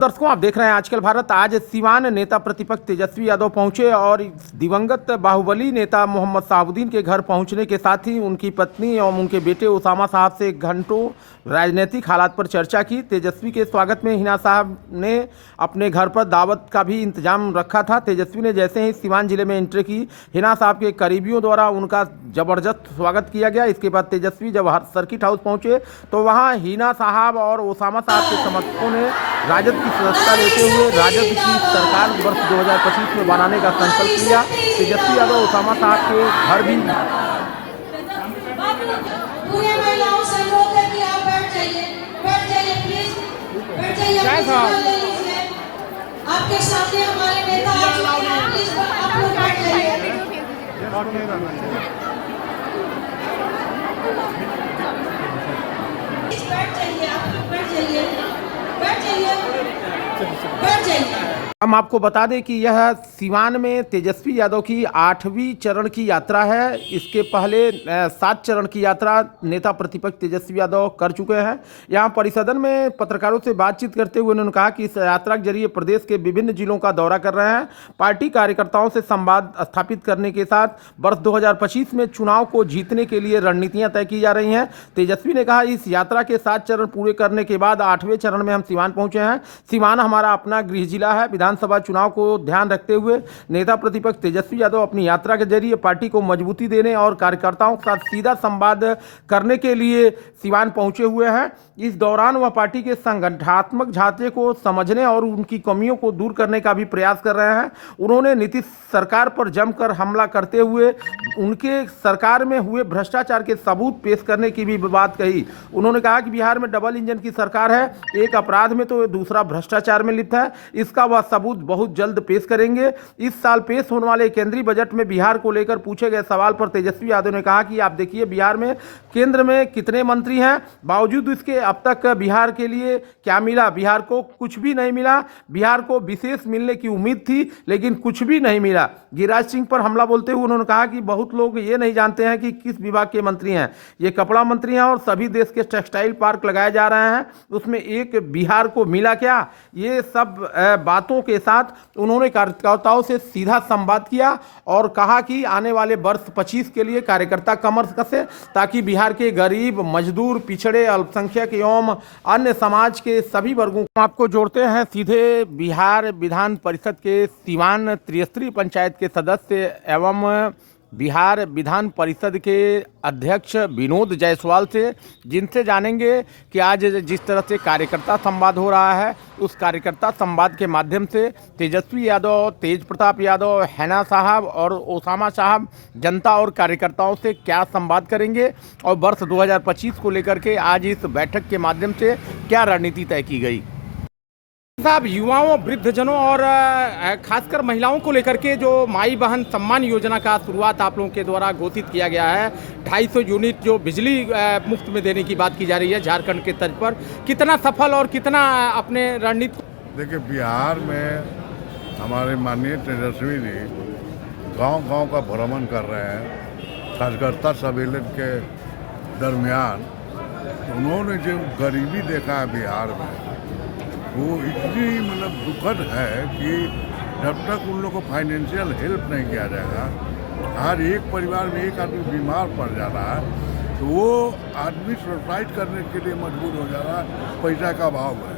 दर्शकों, आप देख रहे हैं आजकल भारत। आज सीवान नेता प्रतिपक्ष तेजस्वी यादव पहुंचे और दिवंगत बाहुबली नेता मोहम्मद शहाबुद्दीन के घर पहुंचने के साथ ही उनकी पत्नी और उनके बेटे उसामा साहब से घंटों राजनीतिक हालात पर चर्चा की। तेजस्वी के स्वागत में हिना साहब ने अपने घर पर दावत का भी इंतजाम रखा था। तेजस्वी ने जैसे ही सीवान जिले में एंट्री की, हिना साहब के करीबियों द्वारा उनका जबरदस्त स्वागत किया गया। इसके बाद तेजस्वी जब सर्किट हाउस पहुंचे तो वहां हिना साहब और उसामा साहब के समर्थकों ने राजद की सदस्यता लेते हुए राजद की सरकार वर्ष 2025 में बनाने का संकल्प लिया। तेजस्वी यादव उसामा साहब के घर भी आपके सामने हमारे नेता प्लीज आप लोग बैठ जाइए। बैठ जाइए, आप लोग बैठ जाइए, बैठ जाइए, बैठ जाइए। हम आपको बता दें कि यह सीवान में तेजस्वी यादव की 8वीं चरण की यात्रा है। इसके पहले 7 चरण की यात्रा नेता प्रतिपक्ष तेजस्वी यादव कर चुके हैं। यहाँ परिसदन में पत्रकारों से बातचीत करते हुए उन्होंने कहा कि इस यात्रा के जरिए प्रदेश के विभिन्न जिलों का दौरा कर रहे हैं। पार्टी कार्यकर्ताओं से संवाद स्थापित करने के साथ वर्ष 2025 में चुनाव को जीतने के लिए रणनीतियाँ तय की जा रही हैं। तेजस्वी ने कहा, इस यात्रा के 7 चरण पूरे करने के बाद 8वें चरण में हम सीवान पहुंचे हैं। सीवान हमारा अपना गृह जिला है। विधानसभा चुनाव को ध्यान रखते हुए नेता प्रतिपक्ष तेजस्वी यादव अपनी यात्रा के जरिए पार्टी को मजबूती देने और कार्यकर्ताओं के साथ सीधा संवाद करने के लिए सीवान पहुंचे हुए हैं। इस दौरान वह पार्टी के संगठनात्मक ढांचे को समझने और उनकी कमियों को दूर करने का भी प्रयास कर रहे हैं। उन्होंने नीतीश सरकार पर जमकर हमला करते हुए उनके सरकार में हुए भ्रष्टाचार के सबूत पेश करने की भी बात कही। उन्होंने कहा कि बिहार में डबल इंजन की सरकार है, एक अपराध में तो दूसरा भ्रष्टाचार में लिप्त है। इसका वह सबूत बहुत जल्द पेश करेंगे। इस साल पेश होने वाले केंद्रीय बजट में बिहार को लेकर पूछे गए सवाल पर तेजस्वी यादव ने कहा कि आप देखिए, बिहार में केंद्र में कितने मंत्री हैं, बावजूद इसके अब तक बिहार के लिए क्या मिला? बिहार को कुछ भी नहीं मिला। बिहार को विशेष मिलने की उम्मीद थी, लेकिन कुछ भी नहीं मिला। गिरिराज सिंह पर हमला बोलते हुए उन्होंने कहा कि बहुत लोग ये नहीं जानते हैं कि किस विभाग के मंत्री हैं। ये कपड़ा मंत्री हैं और सभी देश के टेक्सटाइल पार्क लगाए जा रहे हैं, उसमें एक बिहार को मिला क्या? ये सब बातों के साथ उन्होंने कार्यकर्ताओं से सीधा संवाद किया और कहा कि आने वाले वर्ष 25 के लिए कार्यकर्ता कमर कसे, ताकि बिहार के गरीब, मजदूर, पिछड़े, अल्पसंख्यक एवं अन्य समाज के सभी वर्गों को आपको जोड़ते हैं। सीधे बिहार विधान परिषद के सीवान त्रिस्तरीय पंचायत के सदस्य एवं बिहार विधान परिषद के अध्यक्ष विनोद जायसवाल से, जिनसे जानेंगे कि आज जिस तरह से कार्यकर्ता संवाद हो रहा है, उस कार्यकर्ता संवाद के माध्यम से तेजस्वी यादव, तेज प्रताप यादव, हिना साहब और उसामा साहब जनता और कार्यकर्ताओं से क्या संवाद करेंगे और वर्ष 2025 को लेकर के आज इस बैठक के माध्यम से क्या रणनीति तय की गई। साहब, युवाओं, वृद्धजनों और खासकर महिलाओं को लेकर के जो माई बहन सम्मान योजना का शुरुआत आप लोगों के द्वारा घोषित किया गया है, 250 यूनिट जो बिजली मुफ्त में देने की बात की जा रही है झारखंड के तर्ज पर, कितना सफल और कितना अपने रणनीति? देखिए, बिहार में हमारे माननीय तेजस्वी जी गांव-गांव का भ्रमण कर रहे हैं कार्यकर्ता सम्मेलन के दरमियान। उन्होंने जो गरीबी देखा है बिहार में, वो इतनी मतलब दुखद है कि जब तक उन लोगों को फाइनेंशियल हेल्प नहीं किया जाएगा, हर एक परिवार में एक आदमी बीमार पड़ जा रहा है तो वो आदमी सुसाइड करने के लिए मजबूर हो जा रहा है, पैसा का अभाव है।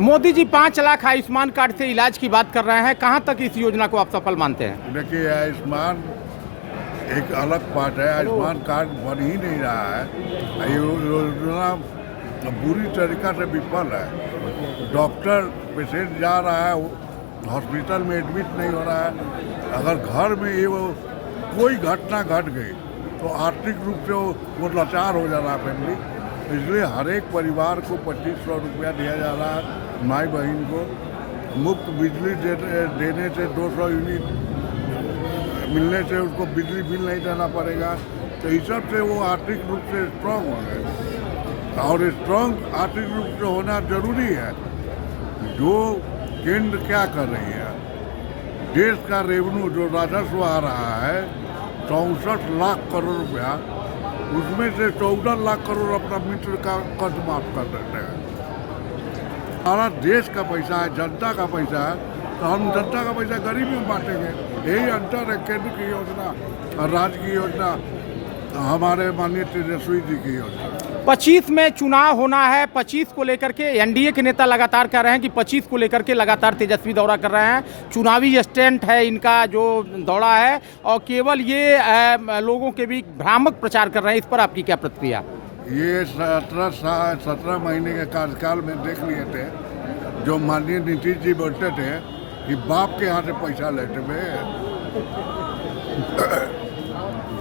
मोदी जी 5 लाख आयुष्मान कार्ड से इलाज की बात कर रहे हैं, कहाँ तक इस योजना को आप सफल मानते हैं? देखिए, आयुष्मान एक अलग बात है, आयुष्मान कार्ड बन ही नहीं रहा है। ये योजना बुरी तरीका से विफल है। डॉक्टर पेशेंट जा रहा है, हॉस्पिटल में एडमिट नहीं हो रहा है। अगर घर में ये वो कोई घटना घट गई तो आर्थिक रूप से वो लाचार हो जा रहा है फैमिली। इसलिए हर एक परिवार को 2500 रुपया दिया जा रहा है। माई बहन को मुफ्त बिजली देने से 200 यूनिट मिलने से उसको बिजली बिल नहीं देना पड़ेगा। तो इस सब से वो आर्थिक रूप से स्ट्रांग हो गए और स्ट्रांग आर्थिक रूप से होना जरूरी है। जो केंद्र क्या कर रही है, देश का रेवेन्यू जो राजस्व आ रहा है 64 लाख करोड़ रुपया, उसमें से 14 लाख करोड़ अपना मित्र का कर्ज माफ कर देते हैं। सारा देश का पैसा है, जनता का पैसा है, तो हम जनता का पैसा गरीब में बांटेंगे। यही अंतर है केंद्र की योजना और राज्य की योजना, हमारे माननीय तेजस्वी जी की योजना। 25 में चुनाव होना है। 25 को लेकर के एनडीए के नेता लगातार कह रहे हैं कि 25 को लेकर के लगातार तेजस्वी दौरा कर रहे हैं। चुनावी स्टंट है इनका जो दौरा है, और केवल ये लोगों के भी भ्रामक प्रचार कर रहे हैं। इस पर आपकी क्या प्रतिक्रिया? ये 17 महीने के कार्यकाल में देख लिए थे, जो माननीय नीतीश जी बोलते थे कि बाप के यहाँ से पैसा लेते हुए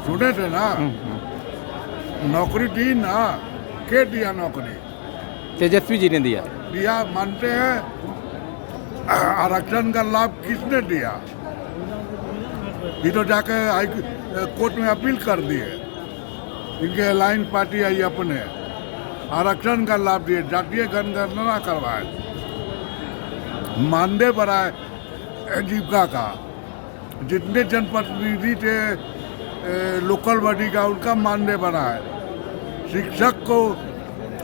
सुने थे ना, नौकरी दी ना, के दिया नौकरी? तेजस्वी जी ने दिया। मानते हैं? आरक्षण का लाभ किसने दिया? ये तो जाके हाई कोर्ट में अपील कर दिए। इनके अलायंस पार्टी आई अपने आरक्षण का लाभ दिए, जातीय जनगणना करवाए, मानदेय बढ़ाए जीविका का, जितने जनप्रतिनिधि थे लोकल बॉडी का उनका मानदेय बढ़ाए, शिक्षक को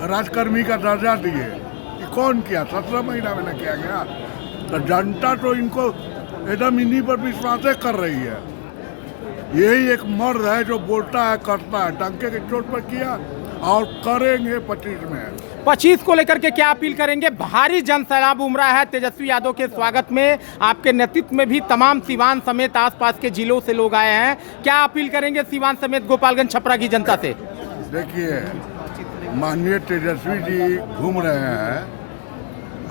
राजकर्मी का दर्जा दिए। ये कौन किया? 17 महीना में किया गया। तो जनता तो इनको एकदम इन्हीं पर विश्वास कर रही है। यही एक मर्द है जो बोलता है करता है, डंके के चोट पर किया और करेंगे 25 में। 25 को लेकर के क्या अपील करेंगे? भारी जन सैलाब उमड़ा है तेजस्वी यादव के स्वागत में। आपके नेतृत्व में भी तमाम सीवान समेत आसपास के जिलों से लोग आए हैं। क्या अपील करेंगे सीवान समेत गोपालगंज छपरा की जनता से? देखिए, माननीय तेजस्वी जी घूम रहे हैं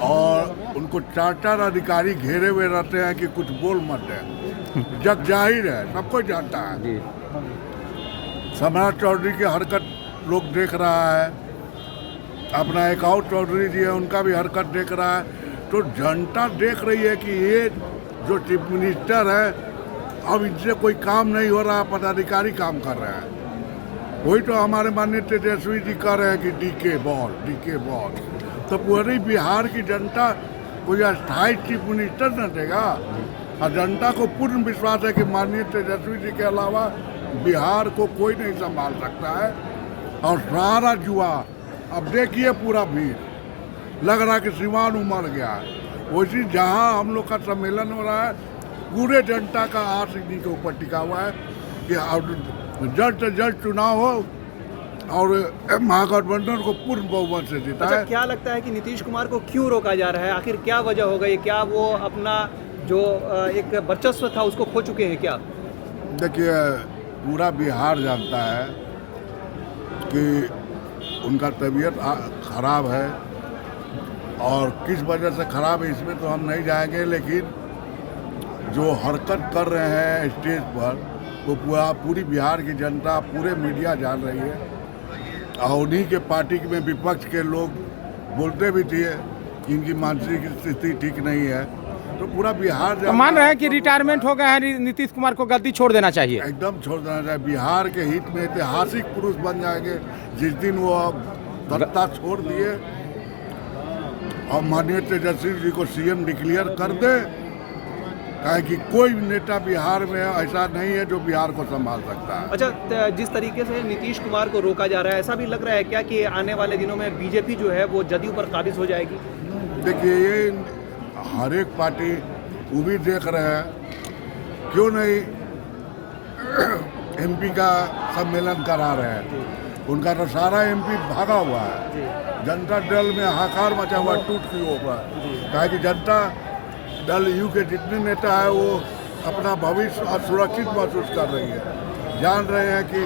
और उनको 4 अधिकारी घेरे हुए रहते हैं कि कुछ बोल मत दें। जग जाहिर है, सबको जानता है। सम्राट चौधरी की हरकत लोग देख रहा है, अपना एक और चौधरी जी है उनका भी हरकत देख रहा है। तो जनता देख रही है कि ये जो चीफ मिनिस्टर है, अब इनसे कोई काम नहीं हो रहा, पदाधिकारी काम कर रहे हैं। वही तो हमारे माननीय तेजस्वी जी कह रहे हैं कि डीके बॉल। तो पूरी बिहार की जनता कोई अस्थायी चीफ मिनिस्टर न देगा। और जनता को पूर्ण विश्वास है कि माननीय तेजस्वी जी के अलावा बिहार को कोई नहीं संभाल सकता है। और सारा जुआ अब देखिए, पूरा भीड़ लग रहा है कि सीवान उमड़ गया है। वैसे जहाँ हम लोग का सम्मेलन हो रहा है, पूरे जनता का आस इन्हीं के ऊपर टिका हुआ है कि जल्द से जल्द चुनाव हो और महागठबंधन को पूर्ण बहुमत से जीता है। क्या लगता है कि नीतीश कुमार को क्यों रोका जा रहा है? आखिर क्या वजह हो गई? क्या वो अपना जो एक वर्चस्व था उसको खो चुके हैं क्या? देखिए, पूरा बिहार जानता है कि उनका तबीयत खराब है, और किस वजह से खराब है इसमें तो हम नहीं जाएंगे, लेकिन जो हरकत कर रहे हैं स्टेज पर वो पूरी बिहार की जनता, पूरे मीडिया जान रही है। और उन्हीं के पार्टी में विपक्ष के लोग बोलते भी थे कि इनकी मानसिक स्थिति ठीक नहीं है। तो पूरा बिहार तो मान रहे हैं कि रिटायरमेंट हो गए हैं, नीतीश कुमार को गद्दी छोड़ देना चाहिए। एकदम छोड़ देना चाहिए। बिहार के हित में ऐतिहासिक पुरुष बन जाएंगे जिस दिन वो सत्ता छोड़ दिए और माननीय तेजस्वी जी को सीएम डिक्लेयर कर दे। कहे कि कोई नेता बिहार में ऐसा नहीं है जो बिहार को संभाल सकता है। अच्छा, जिस तरीके से नीतीश कुमार को रोका जा रहा है, ऐसा भी लग रहा है क्या कि आने वाले दिनों में बीजेपी जो है वो जदयू पर काबिज हो जाएगी? देखिए, ये हर एक पार्टी वो भी देख रहे हैं, क्यों नहीं एमपी का सम्मेलन करा रहे हैं। उनका तो सारा एमपी भागा हुआ है। जनता दल में हाहाकार मचा हुआ, टूट की ऊपर। कहा कि जनता दल यू के जितने नेता है वो अपना भविष्य असुरक्षित महसूस कर रही है। जान रहे हैं कि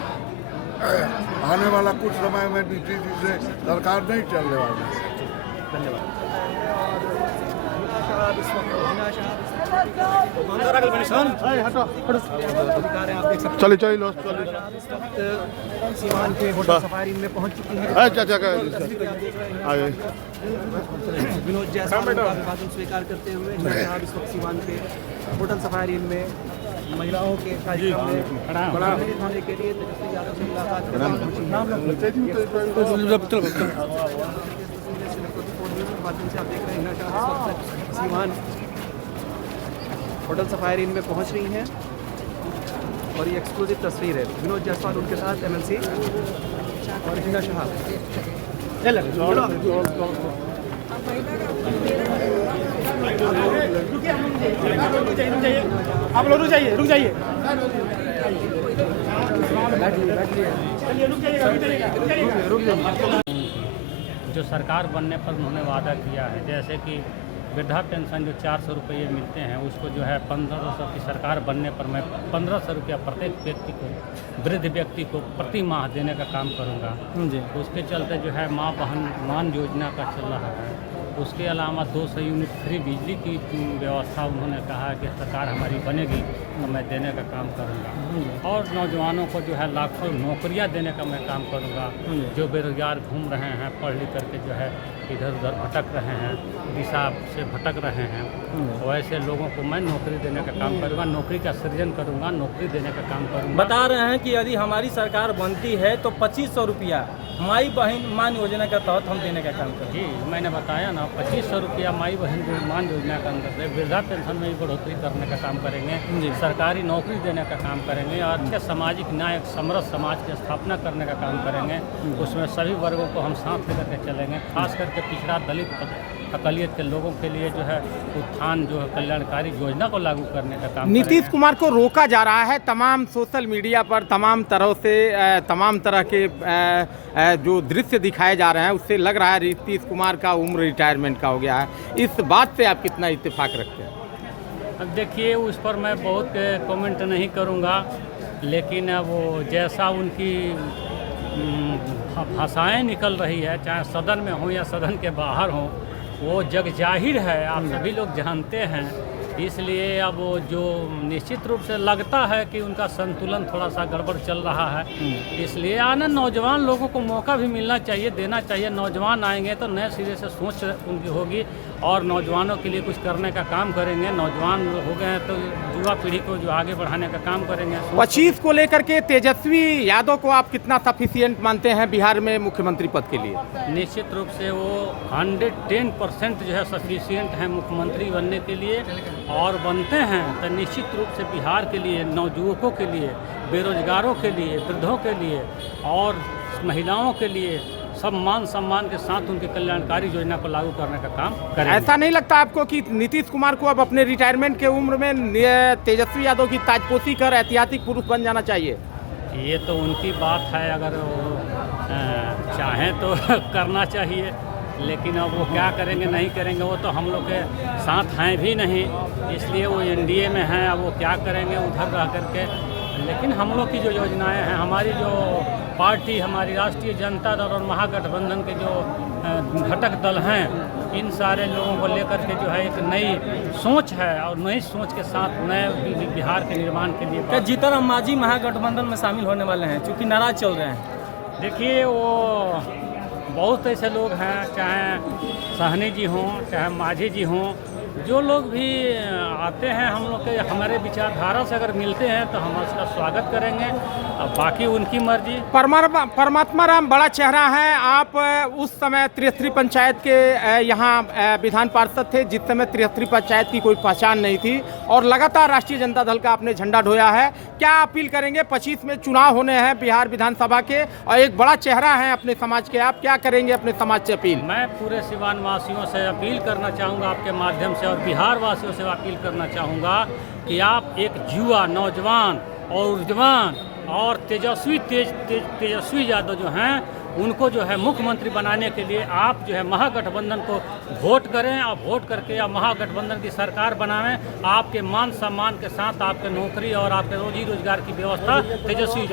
आने वाला कुछ समय में नीतीश जी से सरकार नहीं चलने वाली है। धन्यवाद। चलिए सीवान के होटल सफारी में पहुंच चुकी है। आइए। विनोद जायसवाल का अभिवादन स्वीकार करते हुए इस वक्त सीवान के होटल सफारी में महिलाओं के कार्यक्रम में सम्मिलित होने के लिए तेजस्वी यादव से मुलाकात माध्यम से आप देख रहे हैं सीवान होटल सफारी में पहुंच रही हैं और ये एक्सक्लूसिव तस्वीर है। विनोद जायसवाल उनके साथ एमएलसी और हिना शाह। आप लोग रुक जाइए जो सरकार बनने पर उन्होंने वादा किया है, जैसे कि वृद्धा पेंशन जो 400 रुपये मिलते हैं उसको जो है 1500 की सरकार बनने पर मैं 1500 रुपया प्रत्येक व्यक्ति को, वृद्ध व्यक्ति को प्रति माह देने का काम करूंगा। उसके चलते जो है माँ बहन मान योजना का चल रहा है। उसके अलावा 200 यूनिट फ्री बिजली की व्यवस्था उन्होंने कहा कि सरकार हमारी बनेगी तो मैं देने का काम करूंगा। और नौजवानों को जो है लाखों नौकरियां देने का मैं काम करूंगा। जो बेरोजगार घूम रहे हैं, पढ़ लिख करके जो है इधर उधर भटक रहे हैं, दिशा से भटक रहे हैं, वैसे लोगों को मैं नौकरी देने का काम करूंगा, नौकरी का सृजन करूंगा, नौकरी देने का काम करूंगा। बता रहे हैं कि यदि हमारी सरकार बनती है तो 2500 रुपया माई बहन मान योजना के तहत हम देने का काम करेंगे। जी, मैंने बताया ना 2500 रुपया माई बहन मान योजना के अंदर से वृद्धा पेंशन में भी बढ़ोतरी करने का काम करेंगे, सरकारी नौकरी देने का काम करेंगे और अच्छे सामाजिक न्याय समृद्ध समाज की स्थापना करने का काम करेंगे। उसमें सभी वर्गों को हम साथ लेकर के चलेंगे, खास करके पिछड़ा दलित अकलियत के लोगों के लिए जो है उत्थान जो है कल्याणकारी योजना को लागू करने का काम नीतीश कुमार को रोका जा रहा है तमाम सोशल मीडिया पर, तमाम तरह से तमाम तरह के जो दृश्य दिखाए जा रहे हैं उससे लग रहा है नीतीश कुमार का उम्र रिटायरमेंट का हो गया है। इस बात से आप कितना इत्तेफाक रखते हैं? अब देखिए, उस पर मैं बहुत कमेंट नहीं करूंगा, लेकिन वो जैसा उनकी भाषाएं निकल रही है, चाहे सदन में हो या सदन के बाहर हो, वो जग जाहिर है, आप सभी लोग जानते हैं। इसलिए अब जो निश्चित रूप से लगता है कि उनका संतुलन थोड़ा सा गड़बड़ चल रहा है। इसलिए आना नौजवान लोगों को मौका भी मिलना चाहिए, देना चाहिए। नौजवान आएंगे तो नए सिरे से सोच उनकी होगी और नौजवानों के लिए कुछ करने का काम करेंगे। नौजवान हो गए हैं तो युवा पीढ़ी को जो आगे बढ़ाने का काम करेंगे। 25 को लेकर के तेजस्वी यादव को आप कितना सफिशिएंट मानते हैं बिहार में मुख्यमंत्री पद के लिए? निश्चित रूप से वो 110% जो है सफिशिएंट है मुख्यमंत्री बनने के लिए, और बनते हैं तो निश्चित रूप से बिहार के लिए, नवयुवकों के लिए, बेरोजगारों के लिए, वृद्धों के लिए और महिलाओं के लिए सब मान सम्मान के साथ उनकी कल्याणकारी योजना को लागू करने का काम करेंगे। ऐसा नहीं लगता आपको कि नीतीश कुमार को अब अपने रिटायरमेंट के उम्र में तेजस्वी यादव की ताजपोशी कर ऐतिहासिक पुरुष बन जाना चाहिए? ये तो उनकी बात है, अगर वो चाहें तो करना चाहिए, लेकिन अब वो क्या करेंगे नहीं करेंगे वो तो हम लोग के साथ हैं भी नहीं, इसलिए वो एनडीए में हैं। अब वो क्या करेंगे उधर रह करके, लेकिन हम लोग की जो योजनाएं हैं, हमारी जो पार्टी, हमारी राष्ट्रीय जनता दल और महागठबंधन के जो घटक दल हैं, इन सारे लोगों को लेकर के जो है एक नई सोच है और नई सोच के साथ नए बिहार के निर्माण के लिए। क्या जीतन मांझी महागठबंधन में शामिल होने वाले हैं, चूँकि नाराज चल रहे हैं? देखिए, वो बहुत ऐसे लोग हैं, चाहे साहनी जी हों, चाहे मांझी जी हों, जो लोग भी आते हैं हम लोग के हमारे विचारधारा से अगर मिलते हैं तो हम उसका स्वागत करेंगे। अब बाकी उनकी मर्जी। परमात्मा राम बड़ा चेहरा है। आप उस समय त्रिस्तरी पंचायत के यहाँ विधान पार्षद थे जिस समय त्रिस्तरी पंचायत की कोई पहचान नहीं थी और लगातार राष्ट्रीय जनता दल का आपने झंडा ढोया है। क्या अपील करेंगे? 25 में चुनाव होने हैं बिहार विधानसभा के और एक बड़ा चेहरा है अपने समाज के, आप क्या करेंगे अपने समाज से अपील? मैं पूरे सिवान वासियों से अपील करना चाहूँगा आपके माध्यम से, और बिहार वासियों से अपील करना चाहूँगा कि आप एक युवा, नौजवान और ऊर्जवान और तेजस्वी यादव जो हैं उनको जो है मुख्यमंत्री बनाने के लिए आप जो है महागठबंधन को वोट करें और वोट करके आप महागठबंधन की सरकार बनाएं। आपके मान सम्मान के साथ आपके नौकरी और आपके रोजी रोजगार की व्यवस्था तेजस्वी